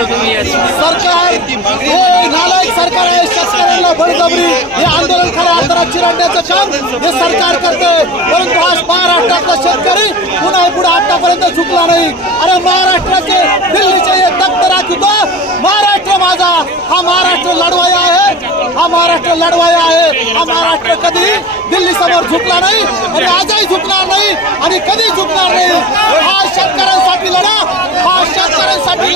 म्हणाल तुम्ही याची? सरकार हे नालायक सरकार आहे. शेतकऱ्यांना बळजबरी हे आंदोलन खऱ्या अर्थानं चिरडण्याचं काम हे सरकार करते. परंतु आज महाराष्ट्रातला शेतकरी पुन्हा पुढे आतापर्यंत झुकला नाही. अरे महाराष्ट्राचे दिल्लीचे हे तख्त राखतो. महाराष्ट्र माझा, हा महाराष्ट्र लढवाया आहे, हा महाराष्ट्र लढवाया आहे. हा महाराष्ट्र कधी दिल्ली समोर झुकला नाही आणि आजही झुकणार नाही आणि कधी झुकणार नाही. हा शेतकऱ्यांसाठी लढा, हा शेतकऱ्यांसाठी